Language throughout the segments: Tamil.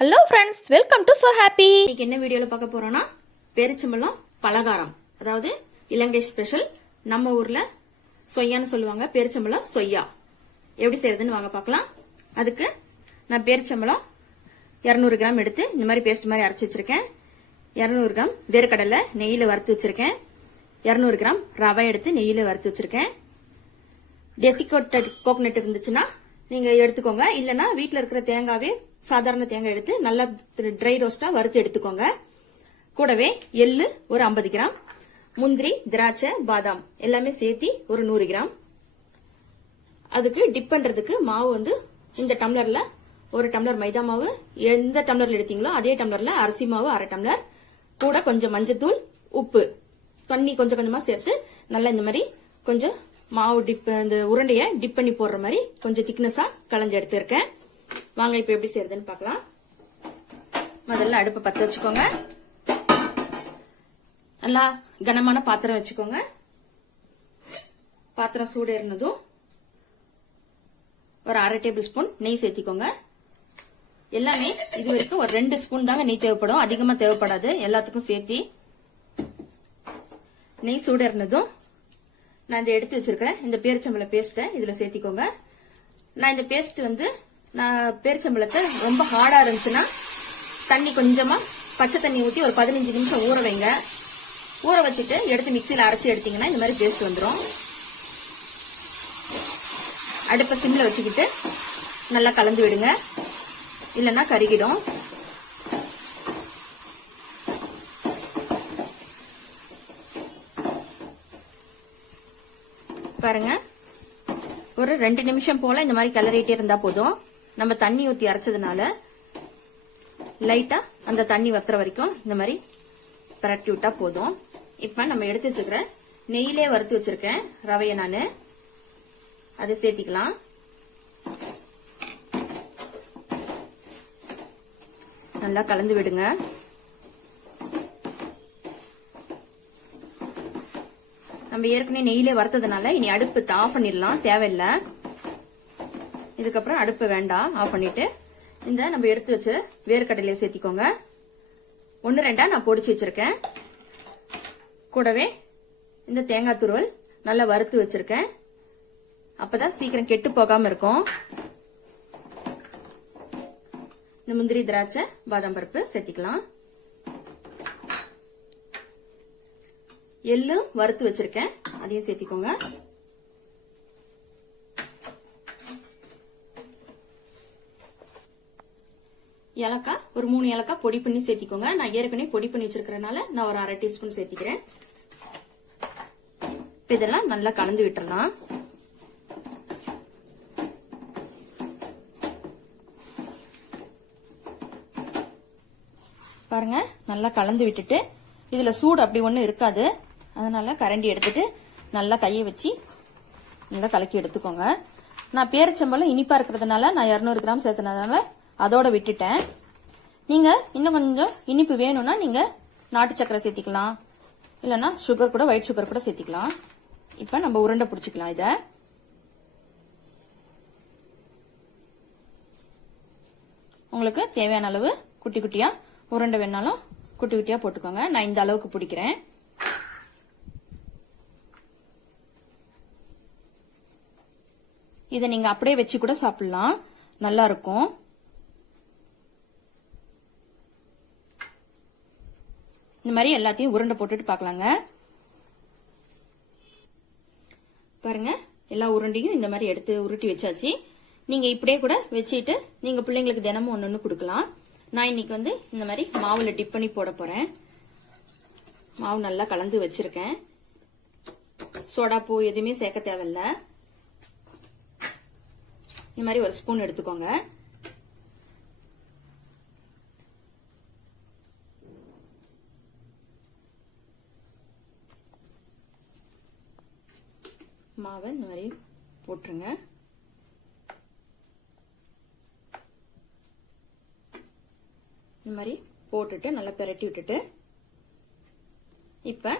Hello friends welcome to so happy இன்னைக்கு என்ன வீடியோவில் பார்க்க போகிறோன்னா பேரிச்சம்பழம் பலகாரம். அதாவது இலங்கை ஸ்பெஷல் நம்ம ஊரில் சொய்யான்னு சொல்லுவாங்க பேரிச்சம்பழம் சொய்யா. எப்படி செய்யறதுன்னு வாங்க பார்க்கலாம். அதுக்கு நான் பேரிச்சம்பழம் 200 கிராம் எடுத்து இந்த மாதிரி பேஸ்ட் மாதிரி அரைச்சி வச்சிருக்கேன். 200 கிராம் வேர்க்கடலை நெய்யில் வறுத்து வச்சிருக்கேன். 200 கிராம் ரவை எடுத்து நெய்யில் வறுத்து வச்சிருக்கேன். டெசிகோட்டட் கோகனட் இருந்துச்சுன்னா நீங்கள் எடுத்துக்கோங்க. இல்லைன்னா வீட்டில் இருக்கிற தேங்காவே சாதாரண தேங்காய் எடுத்து நல்லா ட்ரை ரோஸ்டா வறுத்து எடுத்துக்கோங்க. கூடவே எள்ளு ஒரு 50 கிராம் முந்திரி திராட்சை பாதாம் எல்லாமே சேர்த்தி ஒரு நூறு கிராம். அதுக்கு டிப் பண்றதுக்கு மாவு வந்து இந்த டம்ளர்ல ஒரு டம்ளர் மைதா மாவு எந்த டம்ளர்ல எடுத்தீங்களோ அதே டம்ளர்ல அரிசி மாவு அரை டம்ளர் கூட கொஞ்சம் மஞ்சத்தூள் உப்பு தண்ணி கொஞ்சம் கொஞ்சமா சேர்த்து நல்லா இந்த மாதிரி கொஞ்சம் மாவு டிப் இந்த உருண்டைய டிப் பண்ணி போடுற மாதிரி கொஞ்சம் திக்னஸா களைஞ்சு எடுத்திருக்கேன். வாங்க இப்ப எப்படி செய்யறதுன்னு பார்க்கலாம். முதல்ல அடுப்பை பத்த வச்சுக்கோங்க. நல்லா கனமான பாத்திரம் வச்சுக்கோங்க. பாத்திரம் சூடு இருந்ததும் ஒரு அரை டேபிள் ஸ்பூன் நெய் சேர்த்திக்கோங்க. எல்லாமே இது வரைக்கும் ஒரு ரெண்டு ஸ்பூன் தாங்க நெய் தேவைப்படும். அதிகமா தேவைப்படாது. எல்லாத்துக்கும் சேர்த்தி நெய் சூடு இருந்ததும் நான் இந்த எடுத்து வச்சிருக்கிறேன். இந்த பேரிச்சம்பளை பேஸ்ட்டை இதுல சேர்த்திக்கோங்க. நான் இந்த பேஸ்ட் வந்து நான் பேரிச்சம்பழத்தை ரொம்ப ஹார்டாக இருந்துச்சுன்னா தண்ணி கொஞ்சமாக பச்சை தண்ணி ஊற்றி ஒரு பதினஞ்சு நிமிஷம் ஊற வைங்க. ஊற வச்சுட்டு எடுத்து மிக்சியில் அரைச்சி எடுத்தீங்கன்னா இந்த மாதிரி பேஸ்ட் வந்துடும் அடுப்பை சிம்மில் வச்சுக்கிட்டு நல்லா கலந்து விடுங்க. இல்லைன்னா கருகிடும். பாருங்க. ஒரு ரெண்டு நிமிஷம் போல இந்த மாதிரி கிளறிட்டே இருந்தா போதும். நம்ம தண்ணி ஊத்தி அரைச்சதுனால லைட்டா அந்த தண்ணி வத்துற வரைக்கும் இந்த மாதிரி பரட்டி விட்டா போதும். இப்ப நம்ம எடுத்து வச்சுக்கிற நெய்யிலே வறுத்து வச்சிருக்கேன் ரவையை நானு அதை சேர்த்திக்கலாம். நல்லா கலந்து விடுங்க. நம்ம ஏற்கனவே நெய்யிலே வறுத்ததுனால இனி அடுப்பு ஆஃப் பண்ணிடலாம். தேவையில்லை. இதுக்கப்புறம் அடுப்பு வேண்டாம். ஆஃப் பண்ணிட்டு இந்த நம்ம எடுத்து வச்ச வேர்க்கடலையை சேர்த்திக்கோங்க. ஒன்று ரெண்டா நான் பொடிச்சு வச்சிருக்கேன். கூடவே இந்த தேங்காய் துருவல் நல்லா வறுத்து வச்சிருக்கேன். அப்பதான் சீக்கிரம் கெட்டு போகாம இருக்கும். இந்த முந்திரி திராட்சை பாதாம் பருப்பு சேர்த்திக்கலாம். எள்ளும் வறுத்து வச்சிருக்கேன். அதையும் சேர்த்திக்கோங்க. ஏலக்காய் ஒரு மூணு ஏலக்காய் பொடி பண்ணி சேர்த்திக்கோங்க. நான் ஏற்கனவே பொடி பண்ணி வச்சிருக்கறனால நான் ஒரு அரை டீஸ்பூன் சேர்த்திக்கிறேன். இதெல்லாம் நல்லா கலந்து விட்டுறலாம். பாருங்க நல்லா கலந்து விட்டுட்டு இதுல சூடு அப்படி ஒன்றும் இருக்காது. அதனால கரண்டி எடுத்துட்டு நல்லா கையை வச்சு நல்லா கலக்கி எடுத்துக்கோங்க. நான் பேரிச்சம்பழம் இனிப்பா இருக்கிறதுனால நான் இரநூறு கிராம் சேர்த்தனதால அதோட விட்டுட்டேன். நீங்க இன்னும் கொஞ்சம் இனிப்பு வேணும்னா நீங்க நாட்டு சக்கரை சேர்த்திக்கலாம். இல்லைன்னா சுகர் கூட ஒயிட் சுகர் கூட சேர்த்திக்கலாம். இப்ப நம்ம உருண்டை பிடிச்சிக்கலாம் இதை. உங்களுக்கு தேவையான அளவு குட்டி குட்டியா உருண்டை வேணாலும் குட்டி குட்டியா போட்டுக்கோங்க. நான் இந்த அளவுக்கு பிடிக்கிறேன். இதை நீங்க அப்படியே வச்சு கூட சாப்பிடலாம். நல்லா இருக்கும். இந்த மாதிரி எல்லாத்தையும் உருண்டை போட்டுட்டு பார்க்கலாங்க. பாருங்க எல்லா உருண்டையும் இந்த மாதிரி எடுத்து உருட்டி வச்சாச்சு. நீங்க இப்படியே கூட வச்சுட்டு நீங்க பிள்ளைங்களுக்கு தினமும் ஒன்னு ஒன்று கொடுக்கலாம். நான் இன்னைக்கு வந்து இந்த மாதிரி மாவுல டிப் பண்ணி போட போறேன். மாவு நல்லா கலந்து வச்சிருக்கேன். சோடா பூ எதுவுமே சேர்க்க தேவையில்ல. இந்த மாதிரி ஒரு ஸ்பூன் எடுத்துக்கோங்க. மாவை இந்த மாதிரி போட்டுருங்க. இந்த மாதிரி போட்டுட்டு நல்லா பிரட்டி விட்டுட்டு இப்ப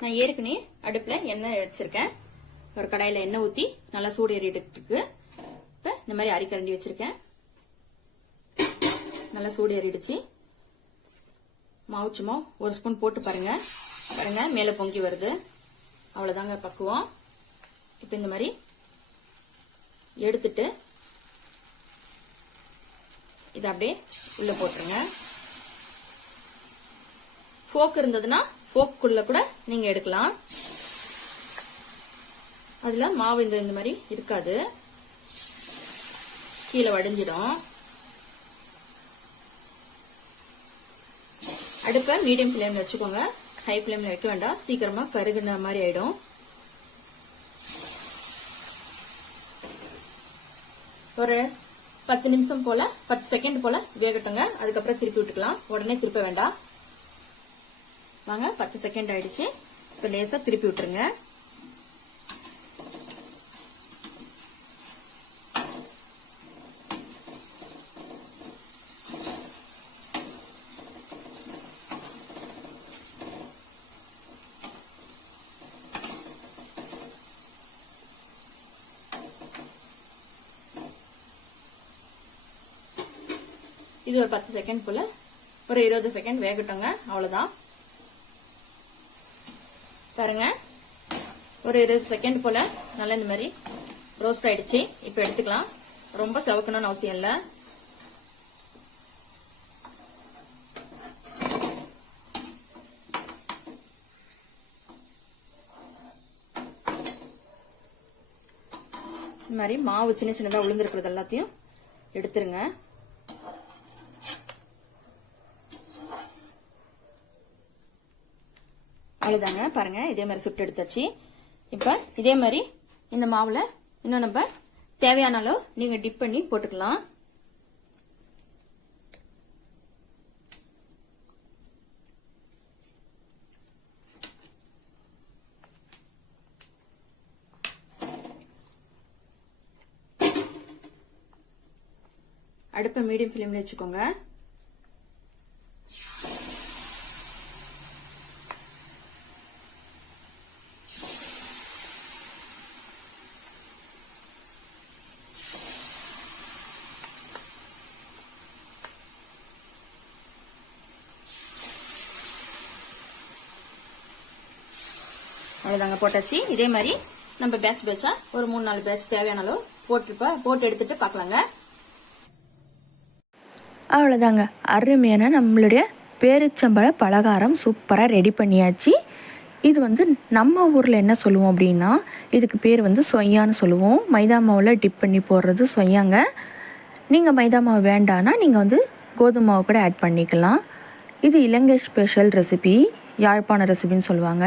நான் ஏற்கனவே அடுப்புல எண்ணெய் வச்சிருக்கேன். ஒரு கடாயில எண்ணெய் ஊத்தி நல்லா சூடு ஏறிட்டு இருக்கு. இப்ப இந்த மாதிரி அரிக்கரண்டி வச்சிருக்கேன். நல்லா சூடு ஏறிடுச்சு. மாவு சும்மா ஒரு ஸ்பூன் போட்டு பாருங்க. பாருங்க மேலே பொங்கி வருது. அவ்வளோதாங்க பக்குவம். இப்போ இந்த மாதிரி எடுத்துட்டு இதை அப்படியே உள்ள போட்டுருங்க. ஃபோக் இருந்ததுன்னா ஃபோக்குள்ள கூட நீங்க எடுக்கலாம். அதுல மாவு இந்த இந்த மாதிரி இருக்காது. கீழே வடிஞ்சிடும். அடுப்பை மீடியம் ஃப்ளேம்ல வச்சுக்கோங்க. ஹை ஃப்ளேம்ல வைக்க வேண்டாம். சீக்கிரமா கருகுன மாதிரி ஆயிடும். ஒரு பத்து நிமிஷம் போல பத்து செகண்ட் போல வேகட்டுங்க. அதுக்கப்புறம் திருப்பி விட்டுக்கலாம். உடனே திருப்ப வேண்டாம். வாங்க பத்து செகண்ட் ஆயிடுச்சு. இப்ப லேசா திருப்பி விட்டுருங்க. இது ஒரு பத்து செகண்ட் போல. ஒரு இருபது செகண்ட் வேகட்டுங்க. அவ்வளவுதான். பாருங்க. ஒரு இருபது செகண்ட் போல. நல்லா இந்த மாதிரி ரோஸ்ட் ஆயிடுச்சு. இப்ப எடுத்துக்கலாம். ரொம்ப செவக்கணும்னு அவசியம் இல்ல. இந்த மாதிரி மாவு சின்ன சின்னதா உளுந்திருக்கிறது எல்லாத்தையும் எடுத்துருங்க. அவ்வளோதாங்க பாருங்க இதே மாதிரி சுட்டு எடுத்தாச்சு. இப்போ இதே மாதிரி இந்த மாவில் இன்னும் நம்ம தேவையான அளவு நீங்கள் டிப் பண்ணி போட்டுக்கலாம். அடுப்பை மீடியம் ஃப்ளேமில் வச்சுக்கோங்க. அவ்வளோதாங்க போட்டாச்சு. இதே மாதிரி நம்ம பேட்ச் பேட்சா ஒரு மூணு நாலு பேட்ச் தேவையான அளவு போட்டு போட்டு எடுத்துட்டு பார்க்கலாங்க. அவ்வளோதாங்க அருமையான நம்மளுடைய பேரிச்சம்பழ பலகாரம் சூப்பராக ரெடி பண்ணியாச்சு. இது வந்து நம்ம ஊரில் என்ன சொல்லுவோம் அப்படின்னா இதுக்கு பேர் வந்து சொய்யான்னு சொல்லுவோம். மைதா மாவில் டிப் பண்ணி போடுறது சொய்யாங்க. நீங்கள் மைதா மாவு வேண்டான்னா நீங்கள் வந்து கோதுமை மாவு கூட ஆட் பண்ணிக்கலாம். இது இலங்கை ஸ்பெஷல் ரெசிபி யாழ்ப்பாண ரெசிபின்னு சொல்லுவாங்க.